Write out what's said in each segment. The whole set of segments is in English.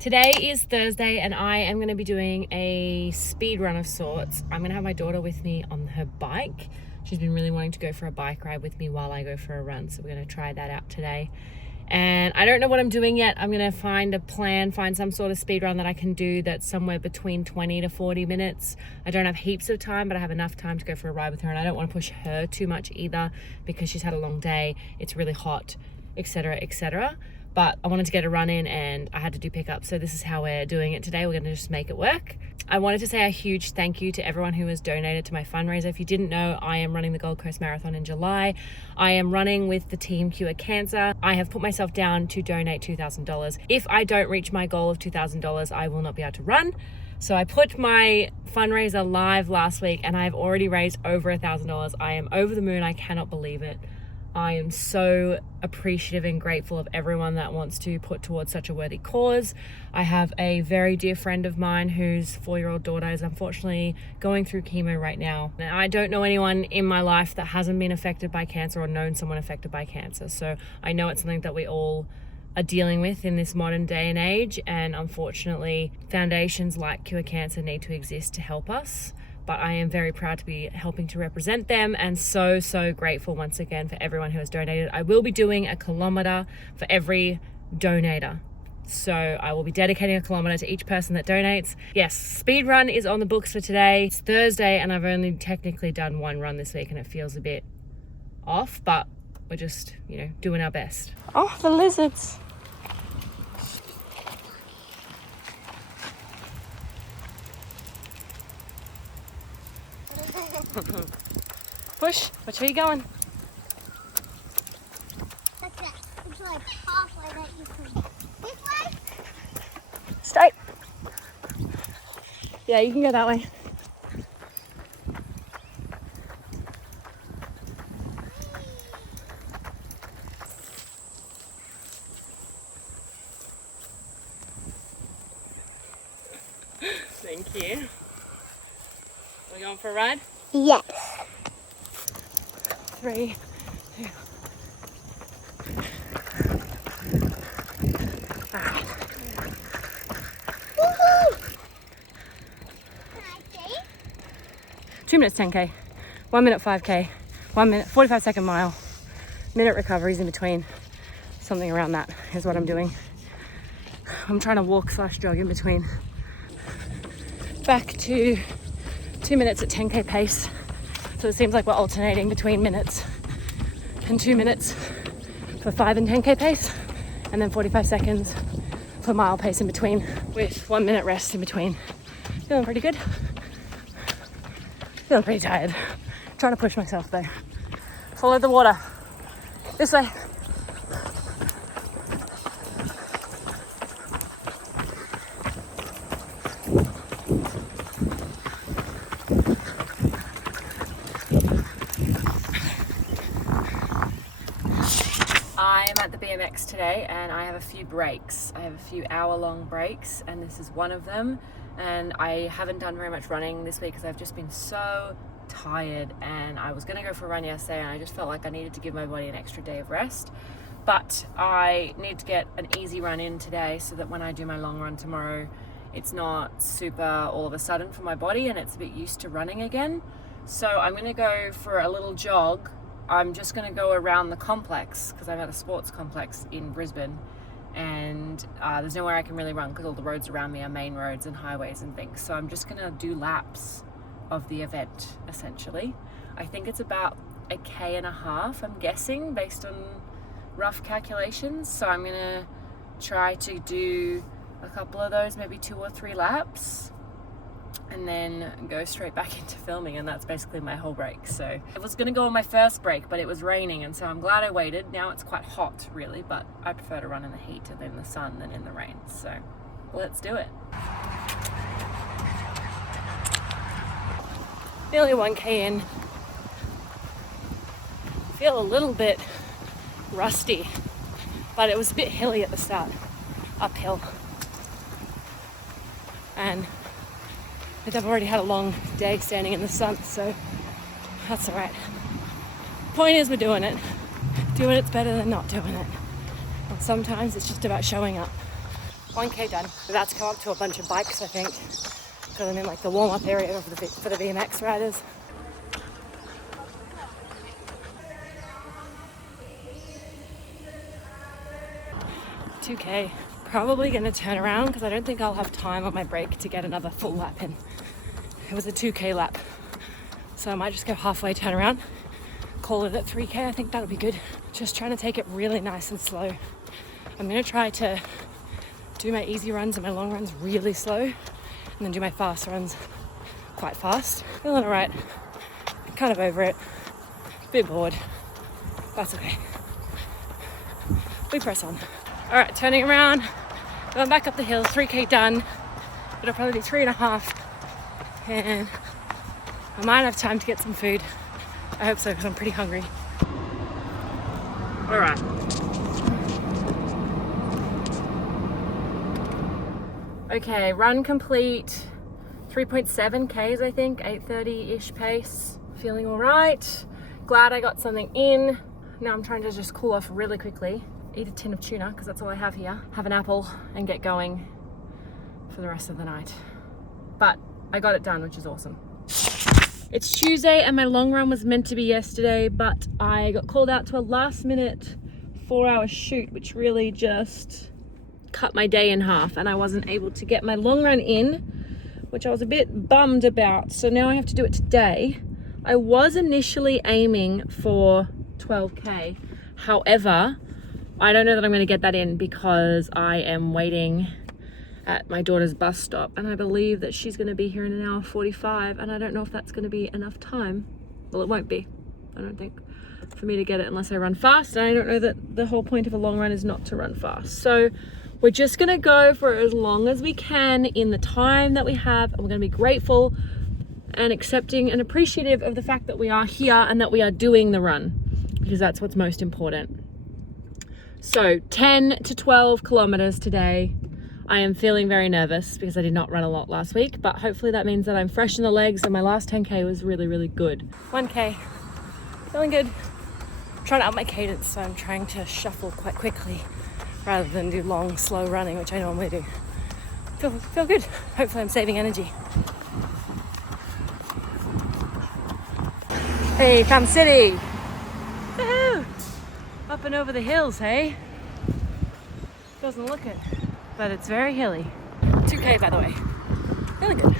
Today is Thursday and I am going to be doing a speed run of sorts. I'm going to have my daughter with me on her bike. She's been really wanting to go for a bike ride with me while I go for a run, so we're going to try that out today. And I don't know what I'm doing yet. I'm going to find some sort of speed run that I can do that's somewhere between 20 to 40 minutes. I don't have heaps of time, but I have enough time to go for a ride with her, and I don't want to push her too much either because she's had a long day, it's really hot, etc., etc. But I wanted to get a run in and I had to do pickup. So this is how we're doing it today. We're going to just make it work. I wanted to say a huge thank you to everyone who has donated to my fundraiser. If you didn't know, I am running the Gold Coast Marathon in July. I am running with the team Cure Cancer. I have put myself down to donate $2,000. If I don't reach my goal of $2,000, I will not be able to run. So I put my fundraiser live last week and I've already raised over $1,000. I am over the moon. I cannot believe it. I am so appreciative and grateful of everyone that wants to put towards such a worthy cause. I have a very dear friend of mine whose 4-year-old daughter is unfortunately going through chemo right now. And I don't know anyone in my life that hasn't been affected by cancer or known someone affected by cancer. So I know it's something that we all are dealing with in this modern day and age. And unfortunately, foundations like Cure Cancer need to exist to help us. But I am very proud to be helping to represent them and so grateful once again for everyone who has donated. I will be doing a kilometer for every donator. So I will be dedicating a kilometer to each person that donates. Yes, speed run is on the books for today. It's Thursday and I've only technically done one run this week and it feels a bit off, but we're just, doing our best. Oh, the lizards. Push. Which way are you going? Okay, it's like halfway that you can. This way? Straight. Yeah, you can go that way. Thank you. Are we going for a ride? Yes. 3, 2. All right. Woohoo! Can I see? 2 minutes 10K, 1 minute 5K, 1 minute 45-second mile, minute recoveries in between. Something around that is what I'm doing. I'm trying to walk/jog in between. Back to 2 minutes at 10K pace. So it seems like we're alternating between minutes and 2 minutes for 5 and 10K pace, and then 45 seconds for mile pace in between, with 1 minute rest in between. Feeling pretty good. Feeling pretty tired. Trying to push myself though. Follow the water. This way. I'm at the BMX today and I have a few breaks. I have a few hour-long breaks and this is one of them. And I haven't done very much running this week because I've just been so tired, and I was going to go for a run yesterday and I just felt like I needed to give my body an extra day of rest. But I need to get an easy run in today so that when I do my long run tomorrow, it's not super all of a sudden for my body and it's a bit used to running again. So I'm going to go for a little jog. I'm just going to go around the complex because I'm at a sports complex in Brisbane, and there's nowhere I can really run because all the roads around me are main roads and highways and things. So I'm just going to do laps of the event essentially. I think it's about 1.5 km, I'm guessing, based on rough calculations. So I'm going to try to do a couple of those, maybe 2 or 3 laps, and then go straight back into filming, and that's basically my whole break. So I was gonna go on my first break, but it was raining, and so I'm glad I waited. Now it's quite hot really, but I prefer to run in the heat and in the sun than in the rain, so let's do it. Nearly 1K in. Feel a little bit rusty, but it was a bit hilly at the start, uphill, and I've already had a long day standing in the sun, so that's all right. Point is, we're doing it. Doing it's better than not doing it. And sometimes it's just about showing up. 1K done. About to come up to a bunch of bikes, I think, because I'm in like the warm-up area for the BMX riders. $2K. Probably gonna turn around because I don't think I'll have time on my break to get another full lap in. It was a 2K lap. So I might just go halfway, turn around, call it at 3K. I think that'll be good. Just trying to take it really nice and slow. I'm gonna try to do my easy runs and my long runs really slow, and then do my fast runs quite fast. Feeling all right. Kind of over it. A bit bored. That's okay. We press on. All right, turning around, going back up the hill, 3K done. It'll probably be 3.5, and I might have time to get some food. I hope so, because I'm pretty hungry. All right. Okay, run complete. 3.7 Ks, I think, 8:30-ish pace. Feeling all right. Glad I got something in. Now I'm trying to just cool off really quickly. Eat a tin of tuna, because that's all I have here. Have an apple and get going for the rest of the night. But I got it done, which is awesome. It's Tuesday and my long run was meant to be yesterday, but I got called out to a last minute 4-hour shoot, which really just cut my day in half, and I wasn't able to get my long run in, which I was a bit bummed about. So now I have to do it today. I was initially aiming for 12K. However, I don't know that I'm going to get that in because I am waiting at my daughter's bus stop, and I believe that she's going to be here in 1:45, and I don't know if that's going to be enough time. Well, it won't be, I don't think, for me to get it unless I run fast, and I don't know that the whole point of a long run is not to run fast. So we're just going to go for as long as we can in the time that we have, and we're going to be grateful and accepting and appreciative of the fact that we are here and that we are doing the run, because that's what's most important. So 10 to 12 kilometers today. I am feeling very nervous because I did not run a lot last week, but hopefully that means that I'm fresh in the legs, and my last 10K was really, really good. 1K, feeling good. I'm trying to up my cadence, so I'm trying to shuffle quite quickly rather than do long, slow running, which I normally do. Feel good. Hopefully I'm saving energy. Hey, Farm City. Woohoo! Up and over the hills, hey? Doesn't look it, but it's very hilly. 2K, by the way. Feeling good.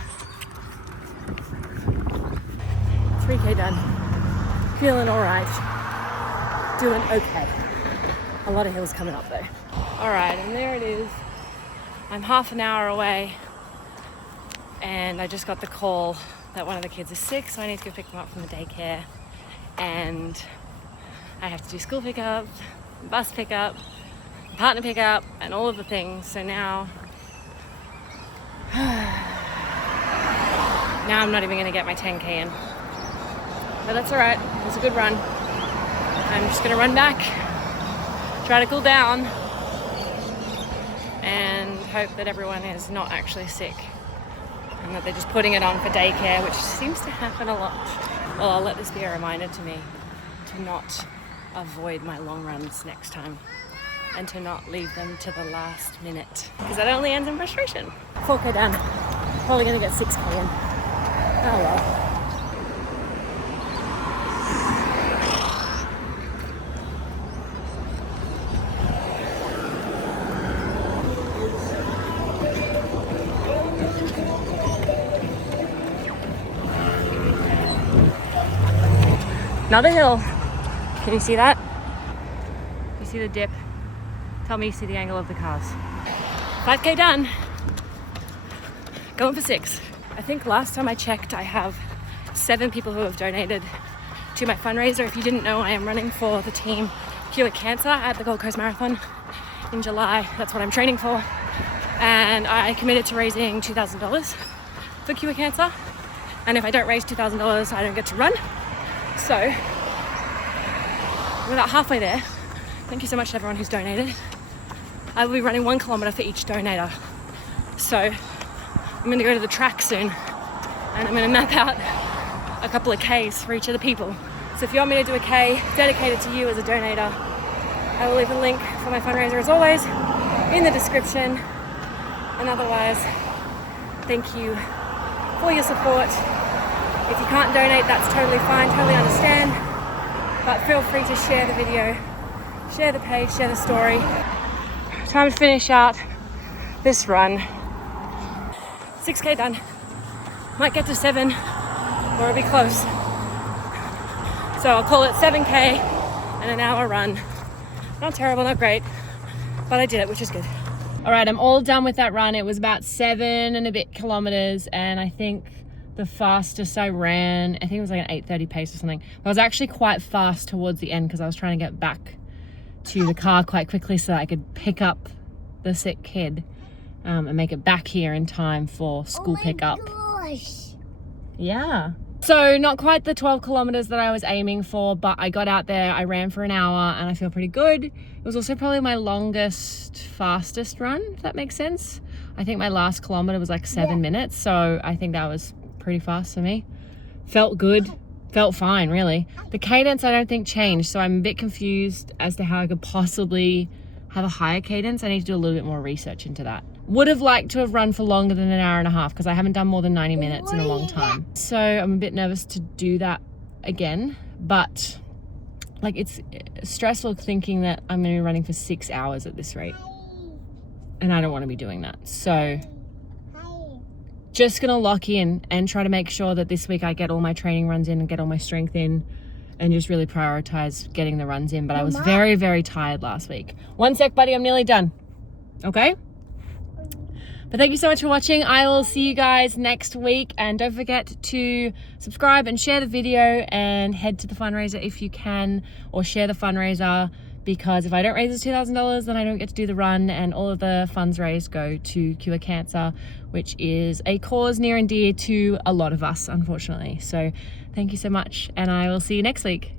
3K done. Feeling all right. Doing okay. A lot of hills coming up though. All right, and there it is. I'm half an hour away, and I just got the call that one of the kids is sick, so I need to go pick them up from the daycare, and I have to do school pickup, bus pickup, partner pickup, and all of the things. So now I'm not even gonna get my 10K in, but that's all right. It was a good run. I'm just gonna run back, try to cool down, and hope that everyone is not actually sick and that they're just putting it on for daycare, which seems to happen a lot. Well, I'll let this be a reminder to me to not avoid my long runs next time and to not leave them to the last minute, because that only ends in frustration. 4K down. Probably gonna get 6K in. Oh well. Another hill. Can you see that? You see the dip? Tell me you see the angle of the cars. 5K done. Going for 6. I think last time I checked, I have 7 people who have donated to my fundraiser. If you didn't know, I am running for the team Cure Cancer at the Gold Coast Marathon in July. That's what I'm training for. And I committed to raising $2,000 for Cure Cancer. And if I don't raise $2,000, I don't get to run. So we're about halfway there. Thank you so much to everyone who's donated. I will be running 1 kilometer for each donator. So I'm going to go to the track soon, and I'm going to map out a couple of Ks for each of the people. So if you want me to do a K dedicated to you as a donator, I will leave a link for my fundraiser as always in the description. And otherwise, thank you for your support. If you can't donate, that's totally fine, totally understand. But feel free to share the video, share the page, share the story. Time to finish out this run. 6K done. Might get to 7 or it'll be close. So I'll call it 7K and an hour run. Not terrible, not great, but I did it, which is good. All right, I'm all done with that run. It was about 7 and a bit kilometers, and I think the fastest I ran, I think it was like an 8:30 pace or something. I was actually quite fast towards the end because I was trying to get back to the car quite quickly so that I could pick up the sick kid and make it back here in time for school pickup. Gosh. Yeah. So not quite the 12 kilometers that I was aiming for, but I got out there, I ran for an hour and I feel pretty good. It was also probably my longest, fastest run, if that makes sense. I think my last kilometer was like 7 minutes. So I think that was pretty fast for me. Felt good, felt fine really. The cadence I don't think changed. So I'm a bit confused as to how I could possibly have a higher cadence. I need to do a little bit more research into that. Would have liked to have run for longer than an hour and a half because I haven't done more than 90 minutes in a long time. So I'm a bit nervous to do that again, but like it's stressful thinking that I'm gonna be running for 6 hours at this rate. And I don't wanna be doing that. So just gonna lock in and try to make sure that this week I get all my training runs in and get all my strength in and just really prioritize getting the runs in. But I was very, very tired last week. One sec, buddy, I'm nearly done. Okay? But thank you so much for watching. I will see you guys next week. And don't forget to subscribe and share the video and head to the fundraiser if you can, or share the fundraiser, because if I don't raise this $2,000, then I don't get to do the run, and all of the funds raised go to cure cancer, which is a cause near and dear to a lot of us, unfortunately. So thank you so much, and I will see you next week.